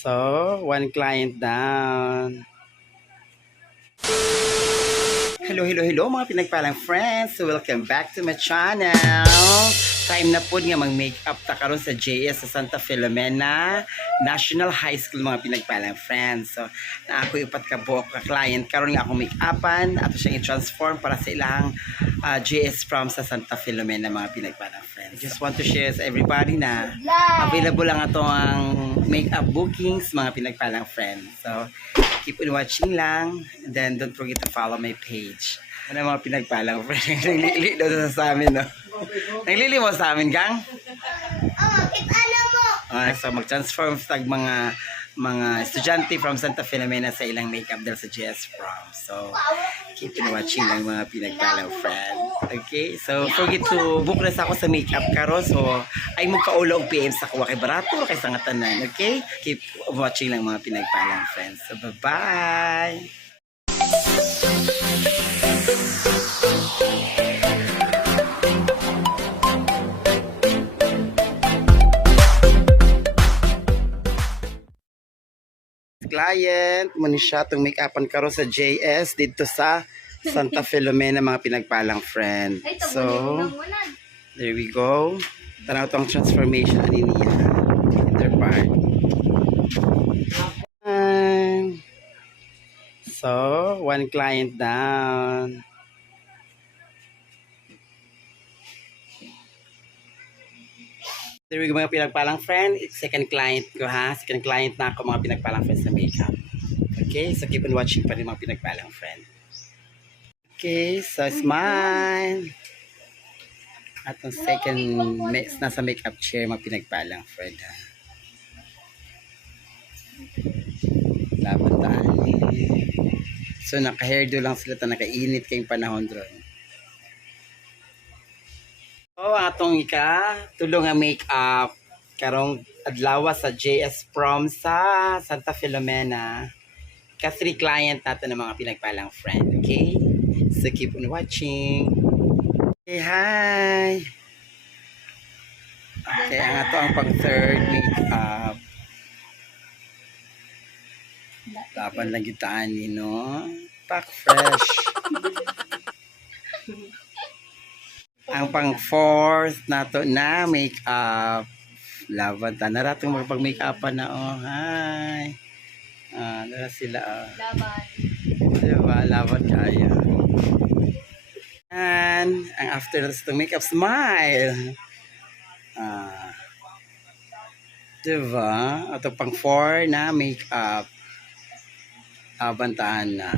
So, one client down. Hello mga pinagpalang friends. So, welcome back to my channel. Time na po nga mag-makeup ta karon sa JS sa Santa Filomena National High School mga pinagpalang friends. So, na ako ipat ka buok ka client karon nga akong make-upan ato siyang i-transform para sa ilang JS from sa Santa Filomena mga pinagpalang friends. Just want to share sa everybody na available lang ato ang makeup bookings mga pinagpalang friends. So, keep on watching lang. And then, don't forget to follow my page. Ano mga pinagpalang friends? Naglili daw sa amin, no? Naglili mo sa amin, gang? So, mag-transform sa mga estudyante from Santa Filomena sa ilang makeup dahil sa JS Prom. So, keep on watching lang mga pinagpalang friends. Okay? So, forget to book na sa ako sa makeup karon. So, ay mo kaulog PM sa kuwa kay barato kay sangatanan. Okay? Keep watching lang mga pinagpalang friends. So, bye-bye! Client, muna siya itong make-upan karon sa JS dito sa Santa Filomena mga pinagpalang friend. So, there we go. Tanaw itong transformation ani niya. Inter part. So, one client down. There we go mga pinagpalang friend. It's second client ko ha. Second client na ako mga pinagpalang friends sa makeup. Okay, so keep on watching pa rin mga pinagpalang friend. Okay, so smile. At ang second nasa makeup chair mga pinagpalang friend ha. Laban. So naka-hairdo lang sila ta nakainit kayong panahon doon. So atong tulong nga makeup karong adlaw sa JS Prom sa Santa Filomena. Kasi client natin ng mga pinagpalang friend, okay? So keep on watching. Okay, hi! Okay, ang ato ang pang third makeup. Laban lang gitaan ni no? Pack fresh. Ang pang fourth nato na makeup. Laban ta na ratong magpag-makeupan na oh. Hi. Nara sila Laban. Diba? Laban kaya. And ang after na makeup smile. Diba? Ito pang 4 na makeup. Abantaan na.